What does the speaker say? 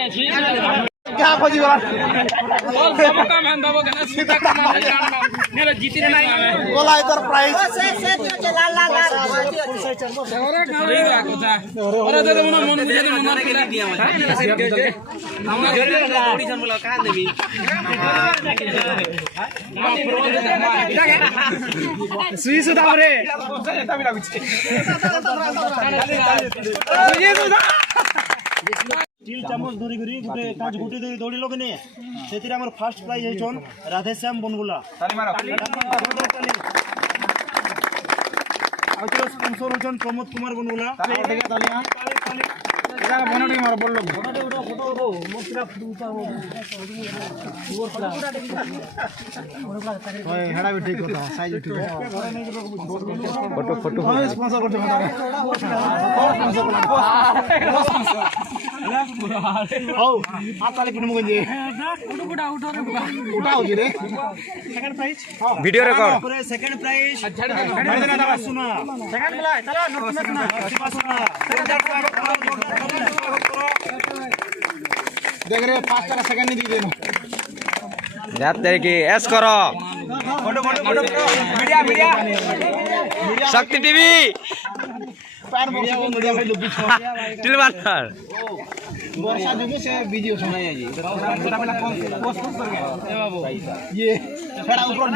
क्या खोजी वाला और बाबू का मैं बाबू का सीधा कमा मेरा जीतने नहीं बोला इधर प्राइस और ना को था और दे दे मन मुझे तो मन के दिया हम ऑडिशन बोला का देबी सुई सुधा रे तभी लागु छे सुई सुधा स्टील चामच धरी करी गुटे काज गुटी दे दौड़ी लोग ने सेतिरे हमर फर्स्ट प्राइज हे छन राधेश्याम बनगुला ताली मारो आ तो स्पॉन्सर होछन प्रमोद कुमार बनगुला ताली एरा बनोटी मार बोल लोग फोटो मोकरा फुटा हो ओए हेडा भी ठीक होता साइज ठीक है फोटो हां स्पॉन्सर करते हो आ ताली किन मुगन जे उठाओ जी रे second prize video record second prize सुना सेकंड बोला चलो सुना देख रे 5 টাকা সেকেন্ড নি দিয়ে দেন याद तेरे की एस करो फोटो मीडिया शक्ति टीवी पैन मीडिया भाई लोग बीच टिलवार वर्षा जुगे से वीडियो सुनाई है जी पोस्ट कर गया ये खड़ा ऊपर